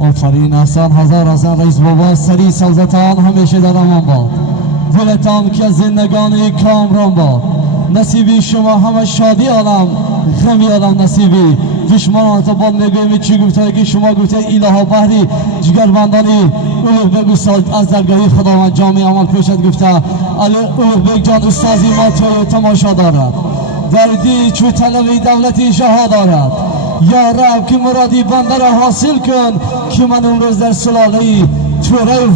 آفرین احسان هزار احسان رئیس بابا سری سوزتان همیشه در امان باد دلتان که زندگانی کامران باد نصیبی شما همه شادی عالم غمی عالم نصیبی دشمنان تا با نگویم چی گفته که شما گفته الها بحری جگربندانی اوه بگو سال از درگاهی خداوند جامعه عمل پیشت گفته علی اوه بگ جان استازی ما توی تماشا دارد دردی چو طلبی دولتی شها دارد یا رب که مرادی بنده را حاصل کن که من اون روز در سلاله توره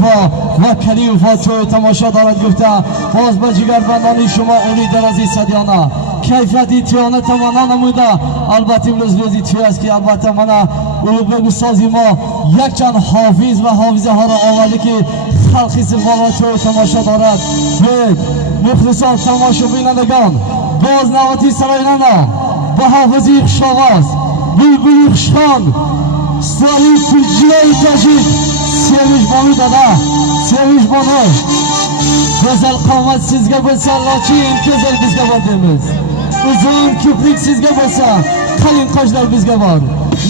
و کلی وفا توی تماشا دارد گفته باز به جگربندانی شما اولی درازی صدیانه کیفیتی تیانه تمانا نموده البته امروز روزی توی است که البته من او بگو سازی ما یک چند حافظ و حافظه ها را آورده که خلقی سفاره توی تماشا دارد مخلصان تماشا بینندگان باز نواتی سراینا با حافظی خشاواز بلبلی خشان سالی کجیای تجید سیویش بانو دادا سیویش بانو گزل قامت سیزگه بسا لاچین گزل بزگه باردیمیز uzun köprük sizge bolsa kalın kaşlar bizge var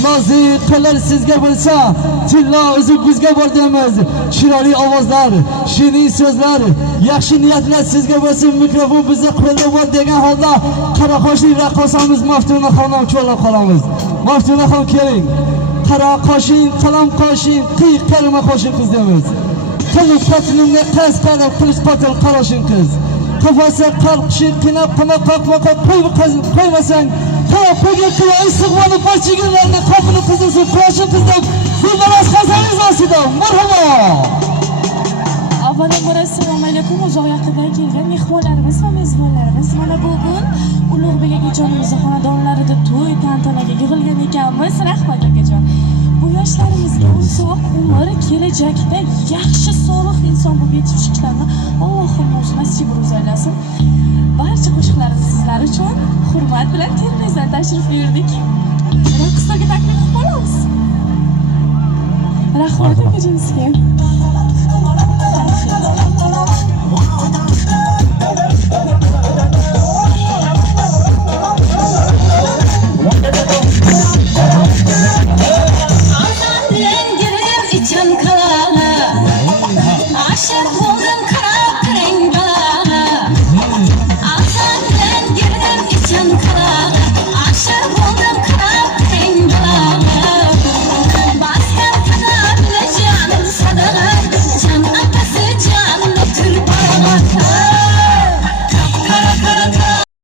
nazik kıllar sizge bolsa tilla özük bizge var demez şirari avazlar şirin sözler yaxshi niyatlar sizge bolsa mikrofon bize qo'lda bor degan holda qara qoshli raqqosamız Maftuna xonim cho'lab qolamiz Maftuna xon keling qara qoshin qalam qoshin qiy kalima qoshin qiz demiz qılıç patilimga qaz qarab qilish patil qaroshin qiz kafası kalk şirkine kına kalkma koymasan koyma kıva istikmanı parçıgınlarına kapını kızılsın kıvaşın kızdım zildaraz kazanız nasıl da merhaba avvalambor assalomu alaykum uzoq yaqindan kelgan mehmonlarimiz va mezbonlarimiz mana bugun ulug'bek akajonimizni xonadonlarida to'y tantanaga yig'ilgan ekanmiz rahmat akajon bu yoshlarimizga uzoq umr kelajakda yaxshi solih inson bo'lib yetib chiqishlarni Allohim o'zi nasib aylasin barcha qo'shiqlarimiz sizlar uchun hurmat bilan ternizdan tashrif buyurdik raqslarga taklif qilib qolamiz rahmat akajonimizga